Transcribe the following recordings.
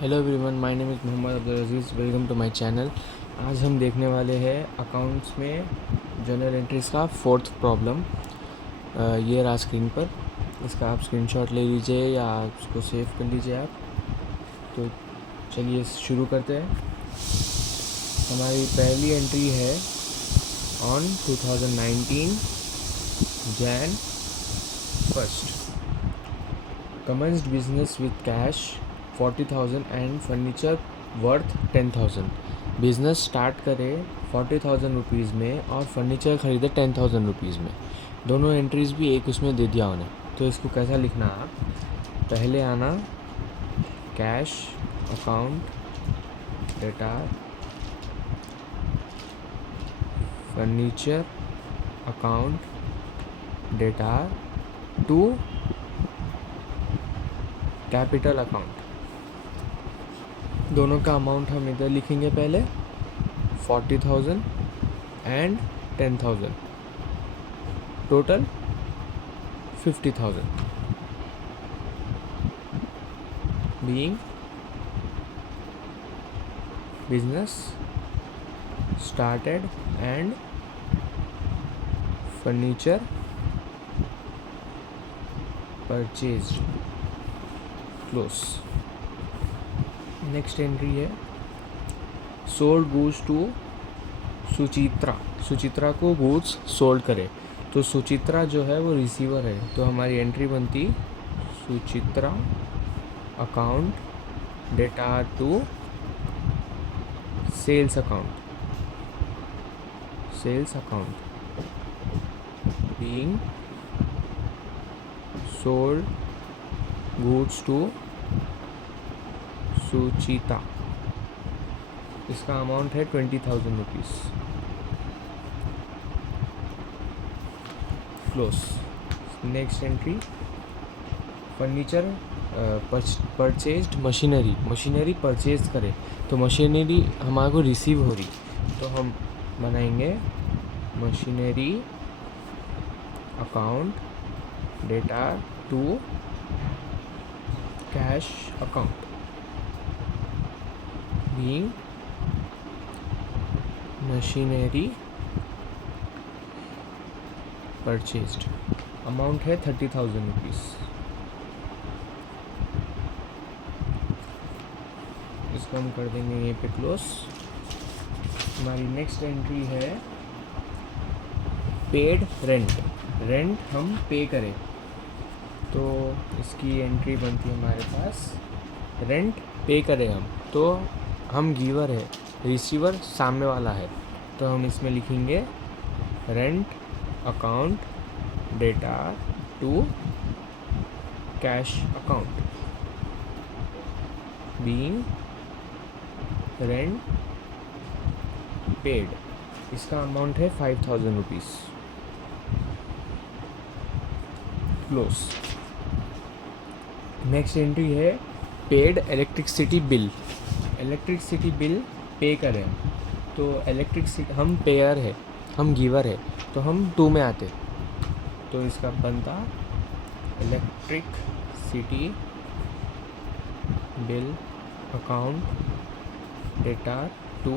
Hello everyone, my name is Mohammed Abdul Aziz. Welcome to my channel. आज हम देखने वाले हैं अकाउंट्स में जर्नल एंट्रीज़ का फोर्थ प्रॉब्लम। ये रहा स्क्रीन पर। इसका आप स्क्रीनशॉट ले लीजिए या उसको सेव कर लीजिए आप। तो चलिए शुरू करते हैं। हमारी पहली एंट्री है on 2019 Jan 1st। Commenced business with cash 40,000 and furniture worth 10,000। Business start करे 40,000 रुपीज़ में और फर्नीचर ख़रीदे 10,000 रुपीज़ में। दोनों एंट्रीज़ भी एक उसमें दे दिया उन्हें। तो इसको कैसा लिखना आप, पहले आना cash account data furniture account डेटा टू कैपिटल अकाउंट। दोनों का अमाउंट हम इधर लिखेंगे पहले 40,000 and 10,000, total 50,000 being business started and furniture purchased, close। Next entry है sold goods to Suchitra. Suchitra को गुड्स सोल्ड करे, तो सुचित्रा जो है वो रिसीवर है। तो हमारी एंट्री बनती सुचित्रा अकाउंट डेटा to sales account being sold goods to Suchita. इसका अमाउंट है 20,000 rupees, close. Next entry furniture purchased machinery purchase करे, तो मशीनरी हमारे को रिसीव हो रही, तो हम बनाएंगे मशीनरी अकाउंट डेटा to cash account being machinery purchased। Amount है 30,000 रुपीज़। इसको हम कर देंगे ये पे क्लोज। हमारी नेक्स्ट एंट्री है पेड रेंट हम पे करें, तो इसकी एंट्री बनती है हमारे पास रेंट पे करें हम, तो हम गिवर है, रिसीवर सामने वाला है, तो हम इसमें लिखेंगे रेंट अकाउंट डेटा to cash account being rent paid. इसका अमाउंट है 5,000 रुपीज़, क्लोज। नेक्स्ट एंट्री है पेड इलेक्ट्रिसिटी बिल पे करें, तो इलेक्ट्रिसिटी हम पेयर है, हम गिवर है, तो हम टू में आते, तो इसका बनता इलेक्ट्रिसिटी बिल अकाउंट डेटा to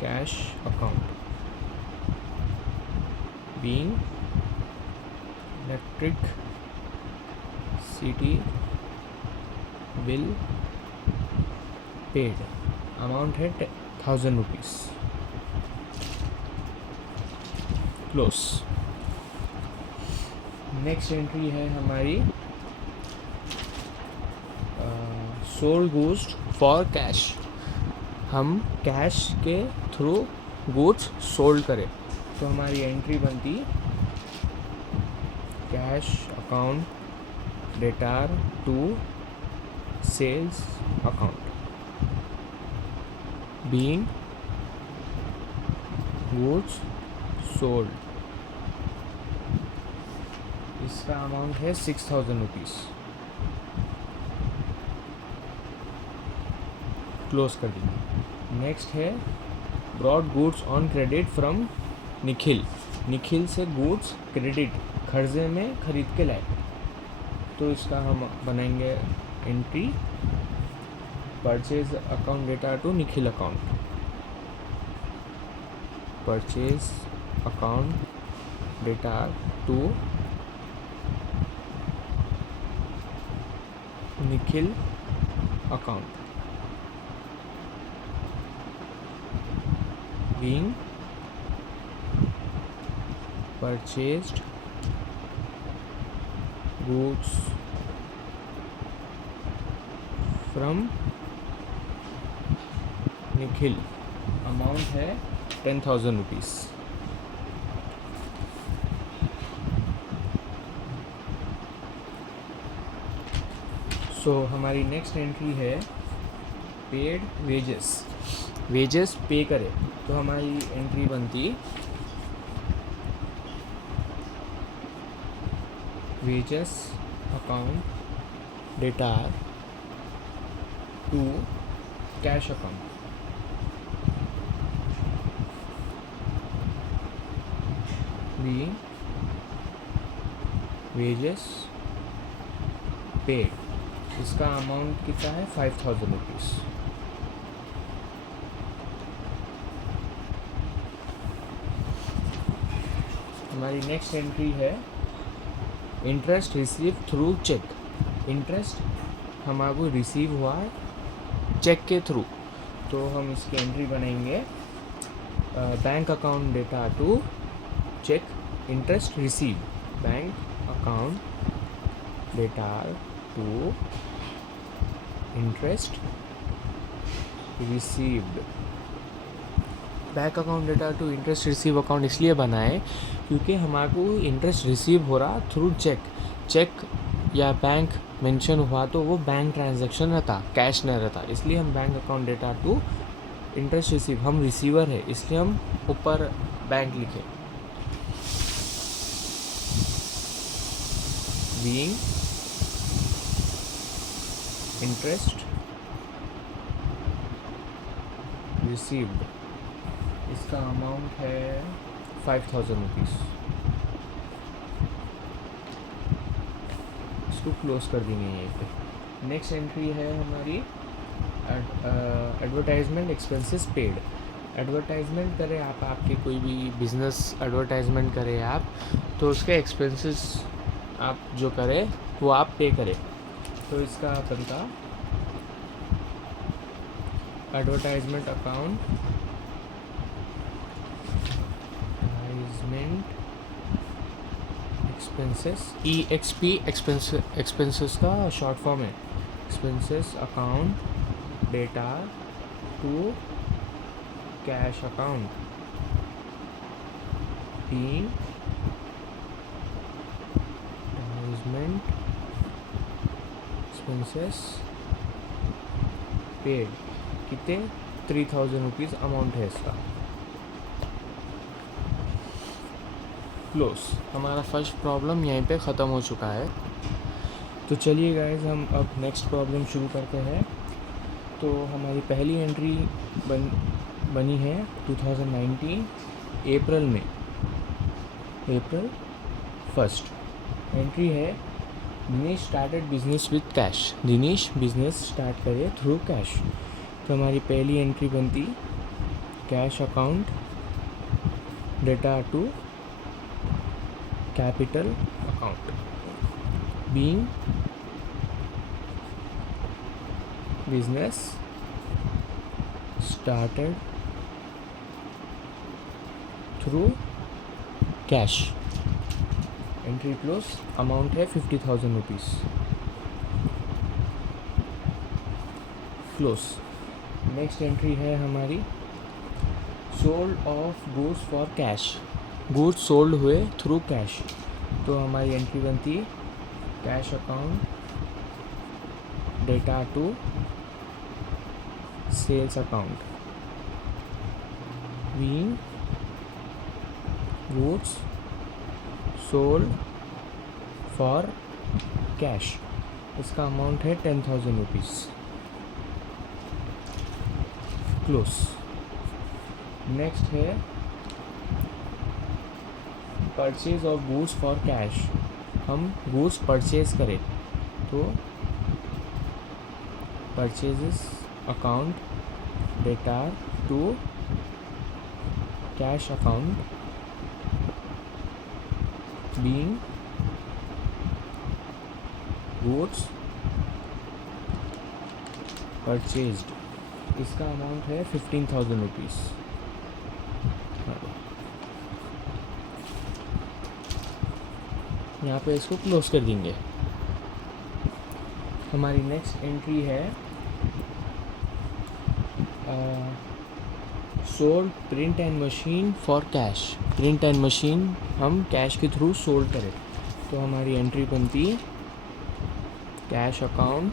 cash account being electricity bill paid. Amount है 1,000 रुपीज़, क्लोज। नेक्स्ट एंट्री है हमारी सोल्ड गुड्स फॉर कैश। हम कैश के थ्रू गुड्स सोल्ड करें, तो हमारी एंट्री बनती कैश अकाउंट डेटा to sales account being goods sold। इसका अमाउंट है 6,000 रुपीज़, क्लोज कर देंगे। नेक्स्ट है brought goods on credit from Nikhil से गुड्स क्रेडिट कर्जे में खरीद के लाए, तो इसका हम बनाएंगे एंट्री परचेज अकाउंट डेटा to Nikhil account, purchase account डेटा to Nikhil account being purchased goods from Nikhil, amount है 10,000 रुपीज़। सो हमारी नेक्स्ट एंट्री है पेड वेजेस, वेजेस पे करे, तो हमारी एंट्री बनती वेजेस अकाउंट डेटा to cash account, being wages paid, इसका अमाउंट कितना है 5,000 रुपीज़। हमारी नेक्स्ट एंट्री है interest receive through cheque, interest हमारे रिसीव हुआ है चेक के थ्रू, तो हम इसकी एंट्री बनाएंगे बैंक अकाउंट डेटा to cheque interest receive, bank account डेटा to interest received. Bank account डेटा टू इंटरेस्ट रिसीव अकाउंट इसलिए बनाए क्योंकि हमारे को इंटरेस्ट रिसीव हो रहा थ्रू चेक, चेक या बैंक मेंशन हुआ तो वो बैंक ट्रांजैक्शन रहता, कैश नहीं रहता, इसलिए हम बैंक अकाउंट डेटा टू इंटरेस्ट रिसीव, हम रिसीवर है इसलिए हम ऊपर बैंक लिखे, बीइंग इंटरेस्ट रिसीव्ड, इसका अमाउंट है 5,000 रुपीज़। इसको क्लोज कर देंगे यहीं पे। नेक्स्ट एंट्री है हमारी एडवर्टाइजमेंट एक्सपेंसेस पेड, एडवर्टाइजमेंट करें आप, आपके कोई भी बिजनेस एडवर्टाइजमेंट करें आप, तो उसके एक्सपेंसेस आप जो करें वो आप पे करें, तो इसका बनता advertisement account, advertisement expenses, EXP expenses का शॉर्ट फॉर्म है, एक्सपेंसेस अकाउंट डेटा to cash account, being advertisement expenses paid, कितने 3,000 रुपीज़ अमाउंट है इसका। क्लोज, हमारा फर्स्ट प्रॉब्लम यहीं पे ख़त्म हो चुका है। तो चलिए गाइस हम अब नेक्स्ट प्रॉब्लम शुरू करते हैं। तो हमारी पहली एंट्री बनी है 2019 अप्रैल में, अप्रैल 1 एंट्री है Dinesh started business with cash, Dinesh business start करे थ्रू कैश, तो हमारी पहली एंट्री बनती कैश अकाउंट डेटा to capital account, being business started through cash, entry close, amount है 50,000 रुपीज़। क्लोज। नेक्स्ट एंट्री है हमारी sold of goods for cash, goods sold हुए थ्रू कैश, तो हमारी एंट्री बनती है कैश अकाउंट डेटा to sales account, being goods sold for cash, इसका अमाउंट है 10,000 रुपीज़। क्लोज। नेक्स्ट है purchase of goods for cash, हम गुड्स परचेज करें तो परचेजेस अकाउंट डेटा to cash account being goods purchased. इसका अमाउंट है 15,000 रुपीज़। यहाँ पे इसको क्लोज कर देंगे। हमारी नेक्स्ट एंट्री है sold print and machine for cash. Print and machine हम कैश के थ्रू सोल्ड करें, तो हमारी एंट्री बनती कैश अकाउंट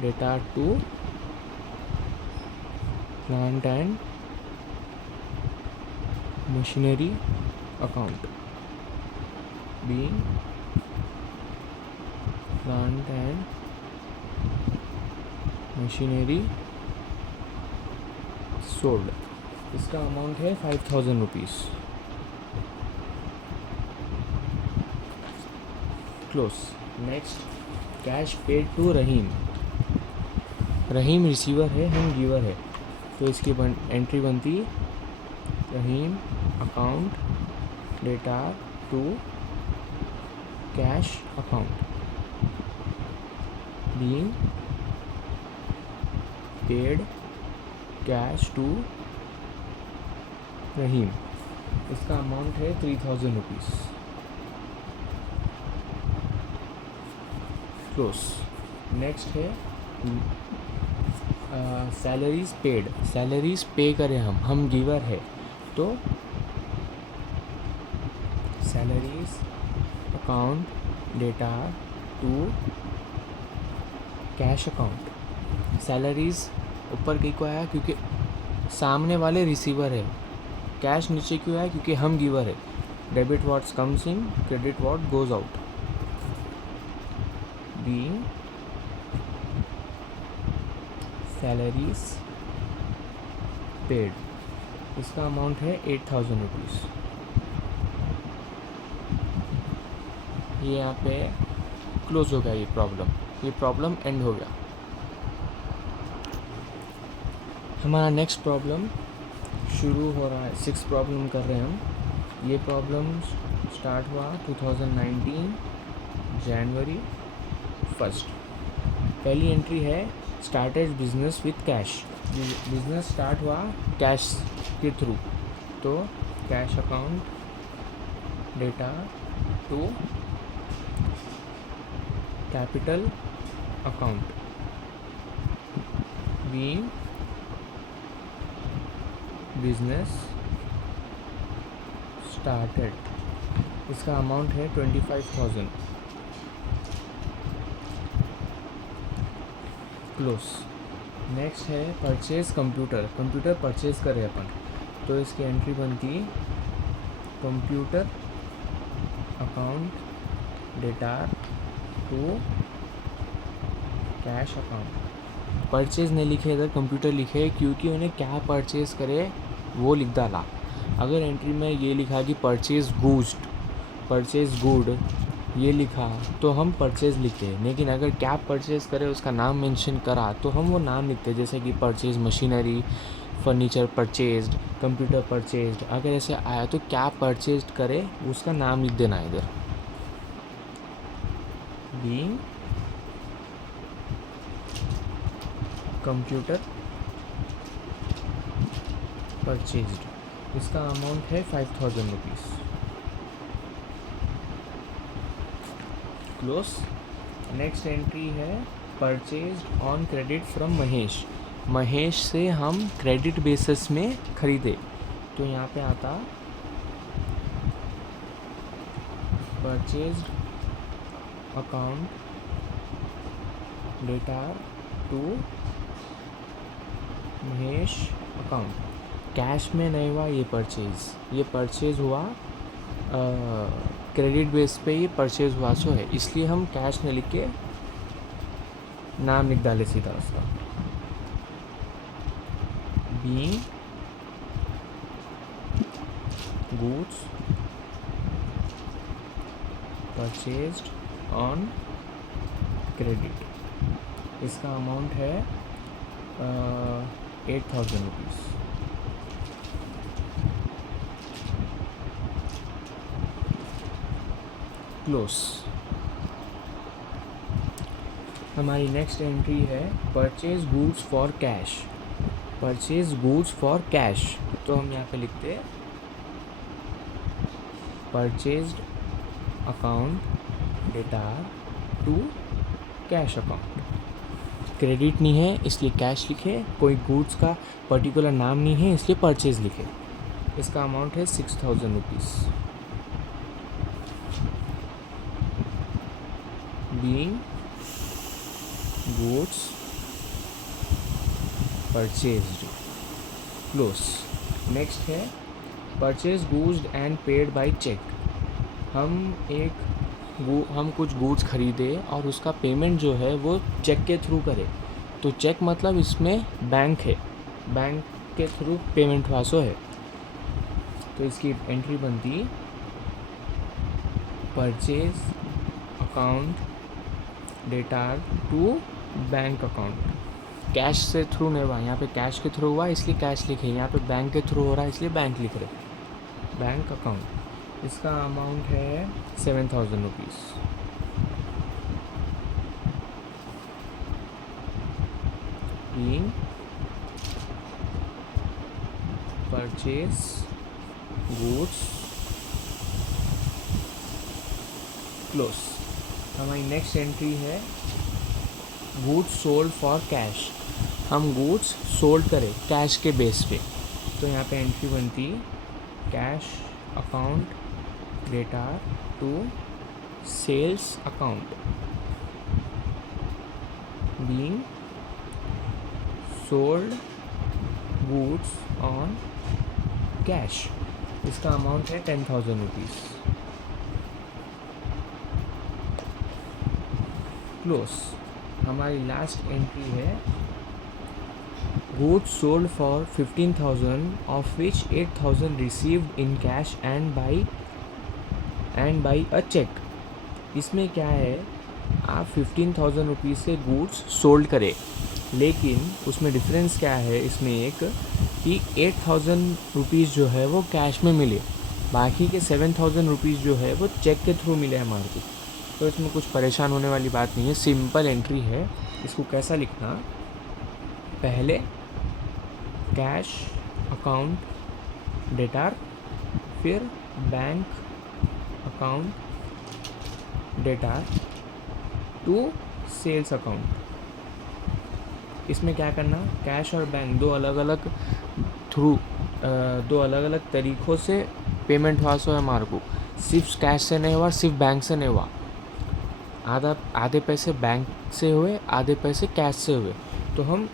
डेटा to plant and machinery account being plant and machinery sold. इसका अमाउंट है 5,000 rupees. Close. Next cash paid to Rahim. Rahim receiver है, हम गिवर है, तो इसकी एंट्री बनती रहीम अकाउंट डेटा to cash account being paid cash to रहीम। इसका अमाउंट है 3,000 रुपीज़। क्लोज। नेक्स्ट है सैलरीज पेड। सैलरीज पे करें हम गिवर है, तो सैलरीज अकाउंट डेटा टू कैश अकाउंट। सैलरीज ऊपर क्यों आया, क्योंकि सामने वाले रिसीवर है। कैश नीचे क्यों आया, क्योंकि हम गिवर है। Debit what's comes in, credit what goes out being salaries paid. इसका अमाउंट है 8,000 रुपीज़। ये यहाँ पे क्लोज हो गया। ये प्रॉब्लम एंड हो गया। हमारा नेक्स्ट प्रॉब्लम शुरू हो रहा है। 6 प्रॉब्लम कर रहे हैं हम। ये प्रॉब्लम स्टार्ट हुआ 2019 जनवरी 1। पहली एंट्री है started business with cash. Business start हुआ कैश के थ्रू, तो कैश अकाउंट डेटा to capital account being business started. इसका अमाउंट है 25,000। क्लोज। नेक्स्ट है परचेज कंप्यूटर परचेज करें अपन, तो इसकी एंट्री बनती कंप्यूटर अकाउंट डेटा टू कैश अकाउंट। परचेज नहीं लिखे इधर, कंप्यूटर लिखे, क्योंकि उन्हें क्या परचेज करे वो लिख डाला। अगर एंट्री में ये लिखा कि परचेज गुड ये लिखा, तो हम परचेज लिखते हैं। लेकिन अगर क्या परचेज करे उसका नाम मेंशन करा, तो हम वो नाम लिखते हैं, जैसे कि purchase machinery, furniture purchased, computer purchased. अगर ऐसे आया तो क्या परचेज करे उसका नाम लिख देना इधर बीइंग कंप्यूटर परचेज्ड। इसका अमाउंट है 5,000 रुपीज़। क्लोज। नेक्स्ट एंट्री है purchased on credit from Mahesh से हम क्रेडिट बेसिस में खरीदे, तो यहाँ पे आता परचेज्ड अकाउंट डेटा टू महेश अकाउंट। कैश में नहीं हुआ ये परचेज हुआ क्रेडिट बेस पे ये परचेज हुआ सो है, इसलिए हम कैश में लिख के नाम लिख डाले सीधा उसका being goods purchased on credit. इसका अमाउंट है ₹8,000. क्लोज। हमारी नेक्स्ट एंट्री है purchase goods for cash. Purchase goods for cash, तो हम यहाँ पे लिखते हैं परचेज्ड अकाउंट डेटा टू कैश अकाउंट। क्रेडिट नहीं है इसलिए कैश लिखे, कोई गुड्स का पर्टिकुलर नाम नहीं है इसलिए परचेज लिखे। इसका अमाउंट है ₹6,000 being goods purchased. Close. Next है purchase goods and paid by cheque. हम कुछ गुड्स खरीदे और उसका पेमेंट जो है वो चेक के थ्रू करे। तो चेक मतलब इसमें बैंक है, बैंक के थ्रू पेमेंट वासो है। तो इसकी एंट्री बनती परचेज अकाउंट डेटा टू बैंक अकाउंट। कैश से थ्रू नहीं हुआ, यहाँ पे कैश के थ्रू हुआ इसलिए कैश लिखे, यहाँ पे बैंक के थ्रू हो रहा है इसलिए बैंक लिख रहे। बैंक अकाउंट, इसका अमाउंट है ₹7,000 बीइंग परचेज गुड्स। क्लोज। हमारी नेक्स्ट एंट्री है गुड्स सोल्ड फॉर कैश। हम गुड्स सोल्ड करें कैश के बेस पे, तो यहाँ पे एंट्री बनती कैश अकाउंट डेटा to sales account being sold goods on cash. इसका अमाउंट है ₹10,000। क्लोज। हमारी लास्ट एंट्री है goods sold for 15,000 of which 8,000 received in cash and by a check। इसमें क्या है, आप 15,000 रुपीज़ से गुड्स सोल्ड करें, लेकिन उसमें डिफरेंस क्या है इसमें एक कि 8,000 रुपीज़ जो है वो कैश में मिले, बाकी के 7,000 रुपीज़ जो है वो चेक के थ्रू मिले हमारे को। तो इसमें कुछ परेशान होने वाली बात नहीं है, सिंपल एंट्री है। इसको कैसा लिखना, पहले कैश अकाउंट डेटा, फिर बैंक अकाउंट डेटा टू सेल्स अकाउंट। इसमें क्या करना, कैश और बैंक दो अलग अलग तरीक़ों से पेमेंट हुआ सो है हमारे को। सिर्फ कैश से नहीं हुआ, सिर्फ बैंक से नहीं हुआ, आधे पैसे बैंक से हुए, आधे पैसे कैश से हुए। तो हम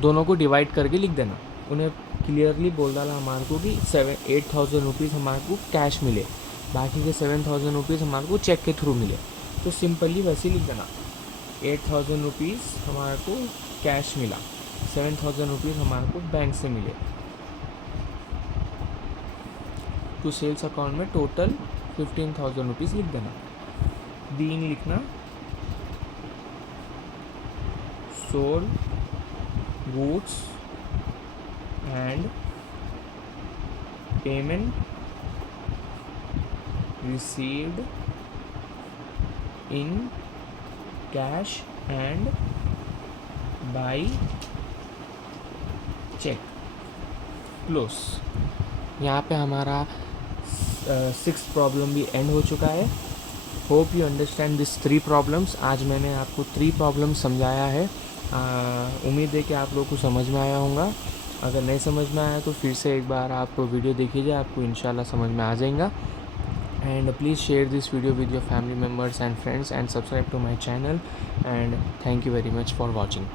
दोनों को डिवाइड करके लिख देना। उन्हें क्लियरली बोल डाला हमारे को कि 8,000 रुपीज़ हमारे को कैश मिले, बाकी के 7,000 रुपीज़ हमारे को चेक के थ्रू मिले। तो सिंपली वैसे लिख देना, 8,000 रुपीज़ हमारे को कैश मिला, 7,000 रुपीज़ हमारे को बैंक से मिले। तो सेल्स अकाउंट में टोटल 15,000 रुपीज़ लिख देना। बीइंग लिखना sold goods and payment received in cash and by cheque. Close. यहाँ पे हमारा 6th प्रॉब्लम भी एंड हो चुका है। Hope you understand this 3 problems. आज मैंने आपको 3 प्रॉब्लम्स समझाया है। उम्मीद है कि आप लोगों को समझ में आया होगा। अगर नहीं समझ में आया तो फिर से एक बार आप वीडियो देखिए, आपको इंशाल्लाह समझ में आ जाएगा। And please share this video with your family members and friends and subscribe to my channel, and thank you very much for watching.